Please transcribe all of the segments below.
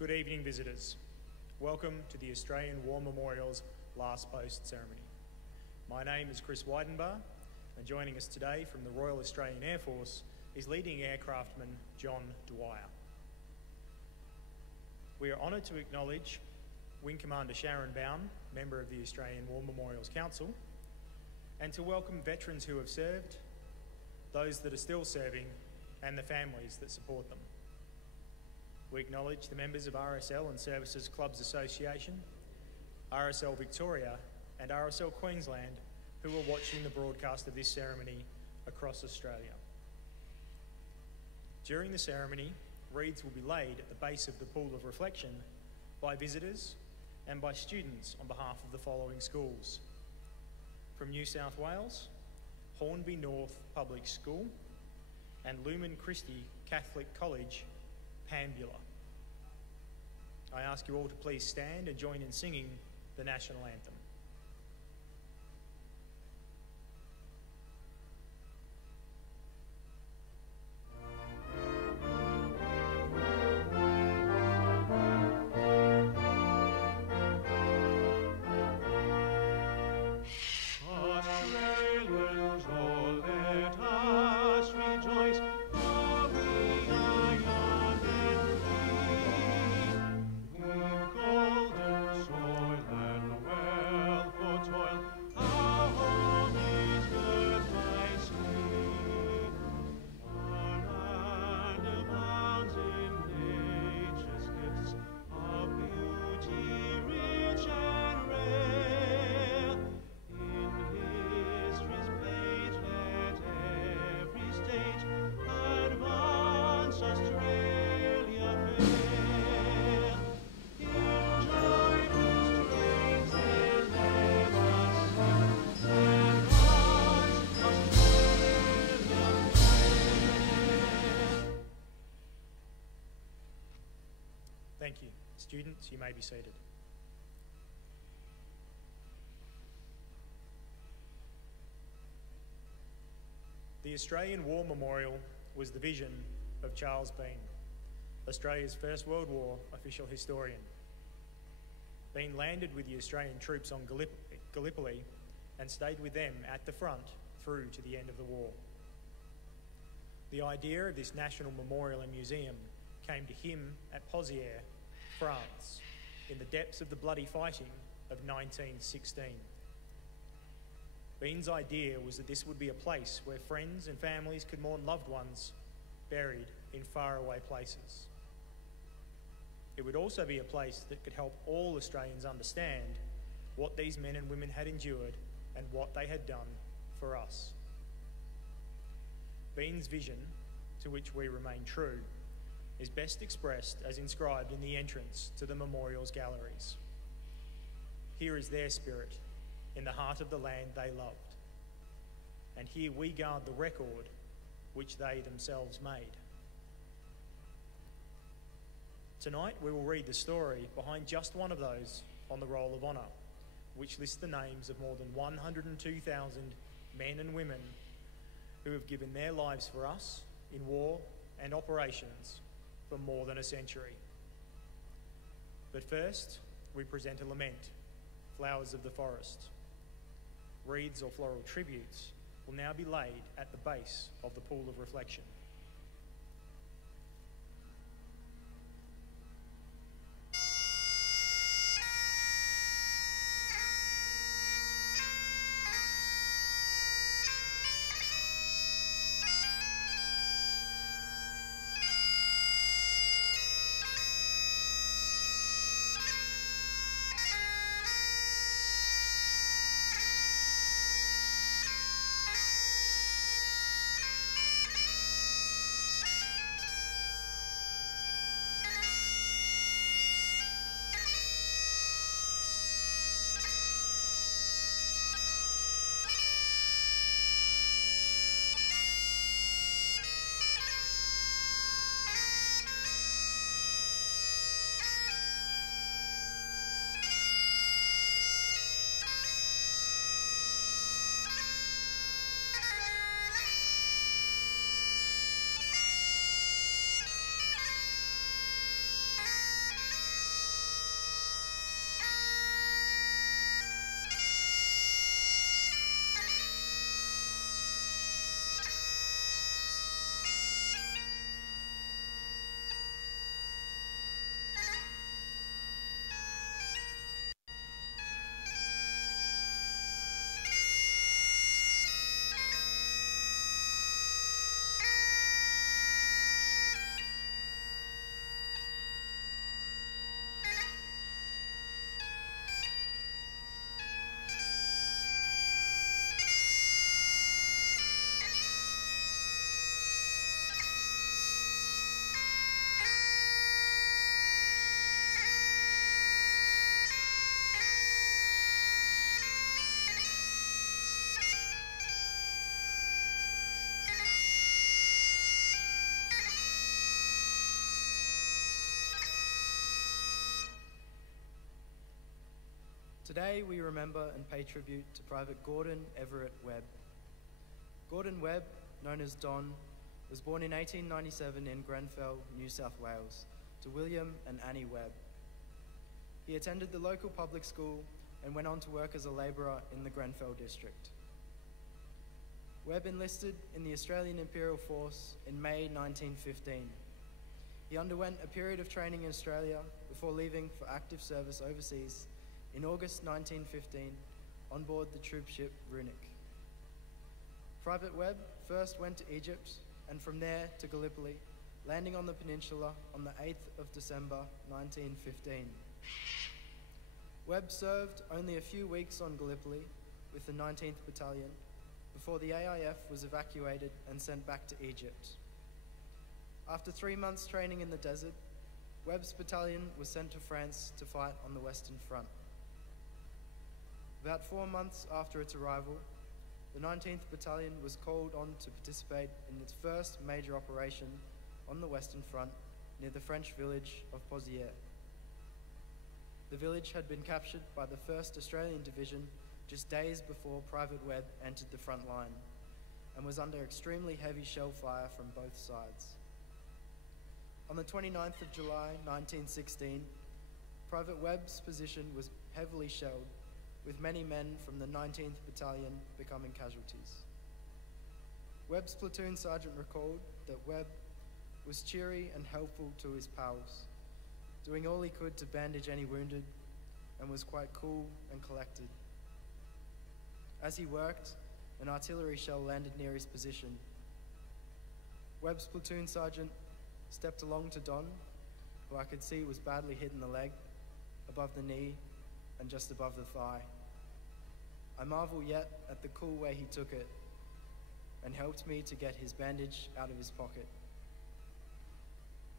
Good evening, visitors. Welcome to the Australian War Memorial's Last Post ceremony. My name is Chris Weidenbar, and joining us today from the Royal Australian Air Force is leading aircraftman John Dwyer. We are honoured to acknowledge Wing Commander Sharon Bown, member of the Australian War Memorials Council, and to welcome veterans who have served, those that are still serving, and the families that support them. We acknowledge the members of RSL and Services Clubs Association, RSL Victoria and RSL Queensland who are watching the broadcast of this ceremony across Australia. During the ceremony, wreaths will be laid at the base of the pool of reflection by visitors and by students on behalf of the following schools. From New South Wales, Hornby North Public School and Lumen Christi Catholic College, Pambula. I ask you all to please stand and join in singing the national anthem. Thank you. Students, you may be seated. The Australian War Memorial was the vision of Charles Bean, Australia's First World War official historian. Bean landed with the Australian troops on Gallipoli and stayed with them at the front through to the end of the war. The idea of this national memorial and museum came to him at Pozières, France, in the depths of the bloody fighting of 1916. Bean's idea was that this would be a place where friends and families could mourn loved ones buried in faraway places. It would also be a place that could help all Australians understand what these men and women had endured and what they had done for us. Bean's vision, to which we remain true, is best expressed as inscribed in the entrance to the memorial's galleries. Here is their spirit in the heart of the land they loved, and here we guard the record which they themselves made. Tonight we will read the story behind just one of those on the Roll of Honour, which lists the names of more than 102,000 men and women who have given their lives for us in war and operations for more than a century. But first, we present a lament, Flowers of the Forest. Wreaths or floral tributes will now be laid at the base of the pool of reflection. Today we remember and pay tribute to Private Gordon Everitt Webb. Gordon Webb, known as Don, was born in 1897 in Grenfell, New South Wales, to William and Annie Webb. He attended the local public school and went on to work as a labourer in the Grenfell district. Webb enlisted in the Australian Imperial Force in May 1915. He underwent a period of training in Australia before leaving for active service overseas in August 1915 on board the troop ship Runic. Private Webb first went to Egypt and from there to Gallipoli, landing on the peninsula on the 8th of December 1915. Webb served only a few weeks on Gallipoli with the 19th Battalion before the AIF was evacuated and sent back to Egypt. After 3 months training in the desert, Webb's battalion was sent to France to fight on the Western Front. About 4 months after its arrival, the 19th Battalion was called on to participate in its first major operation on the Western Front near the French village of Pozières. The village had been captured by the 1st Australian Division just days before Private Webb entered the front line and was under extremely heavy shell fire from both sides. On the 29th of July 1916, Private Webb's position was heavily shelled, with many men from the 19th Battalion becoming casualties. Webb's platoon sergeant recalled that Webb was cheery and helpful to his pals, doing all he could to bandage any wounded, and was quite cool and collected. As he worked, an artillery shell landed near his position. Webb's platoon sergeant stepped along to Don, who I could see was badly hit in the leg, above the knee, and just above the thigh. I marvel yet at the cool way he took it and helped me to get his bandage out of his pocket.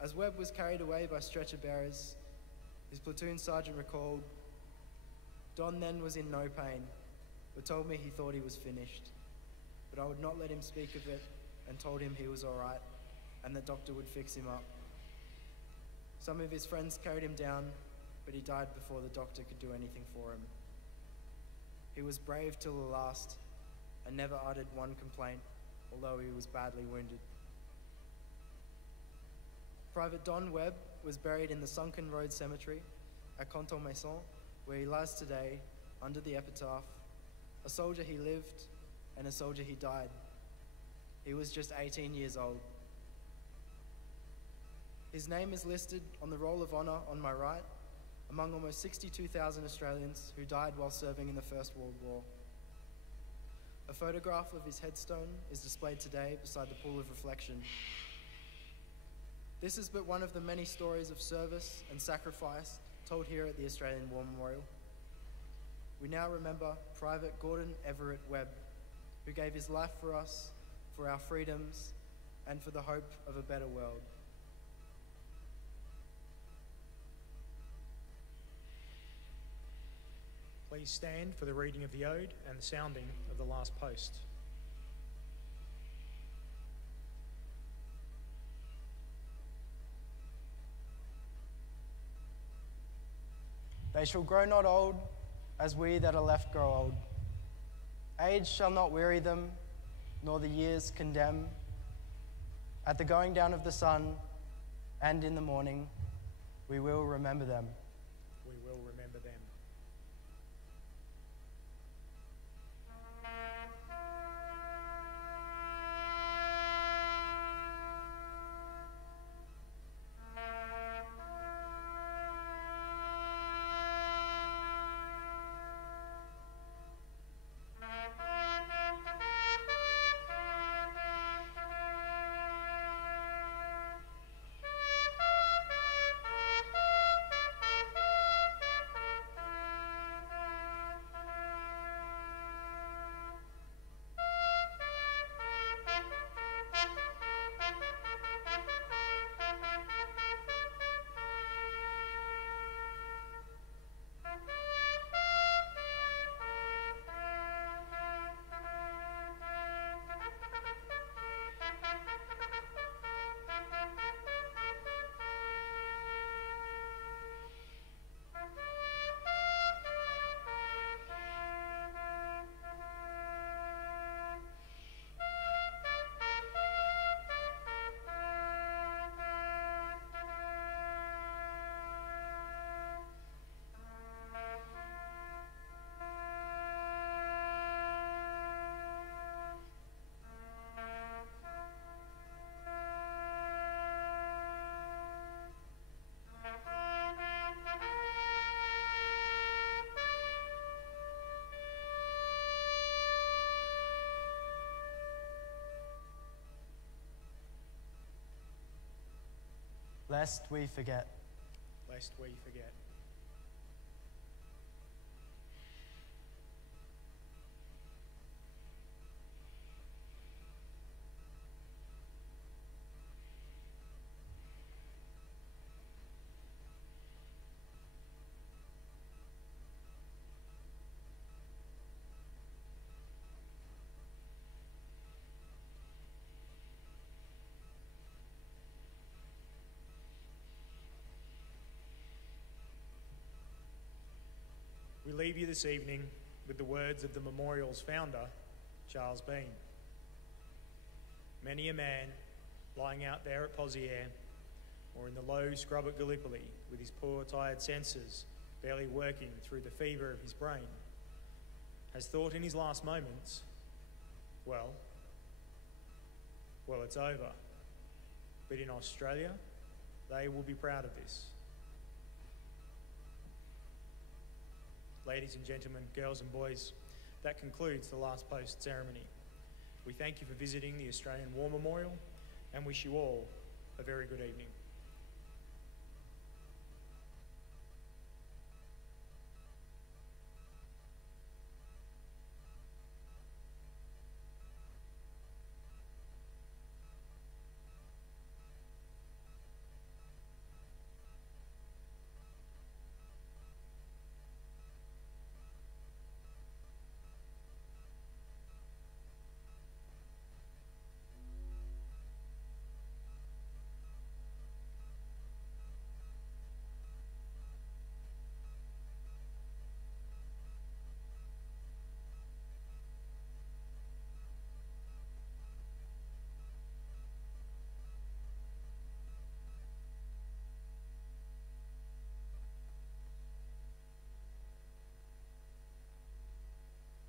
As Webb was carried away by stretcher bearers, his platoon sergeant recalled, Don then was in no pain, but told me he thought he was finished. But I would not let him speak of it and told him he was all right and the doctor would fix him up. Some of his friends carried him down, but he died before the doctor could do anything for him. He was brave till the last and never uttered one complaint, although he was badly wounded. Private Don Webb was buried in the Sunken Road Cemetery at Contalmaison, where he lies today under the epitaph, "A soldier he lived and a soldier he died. He was just 18 years old." His name is listed on the Roll of Honour on my right, among almost 62,000 Australians who died while serving in the First World War. A photograph of his headstone is displayed today beside the Pool of Reflection. This is but one of the many stories of service and sacrifice told here at the Australian War Memorial. We now remember Private Gordon Everitt Webb, who gave his life for us, for our freedoms, and for the hope of a better world. Please stand for the reading of the Ode and the sounding of the last post. They shall grow not old, as we that are left grow old. Age shall not weary them, nor the years condemn. At the going down of the sun, and in the morning, we will remember them. We will remember them. lest we forget. Lest we forget. We leave you this evening with the words of the memorial's founder, Charles Bean. Many a man lying out there at Poziere or in the low scrub at Gallipoli with his poor tired senses barely working through the fever of his brain has thought in his last moments, well, it's over. But in Australia, they will be proud of this. Ladies and gentlemen, girls and boys, that concludes the last post ceremony. We thank you for visiting the Australian War Memorial and wish you all a very good evening.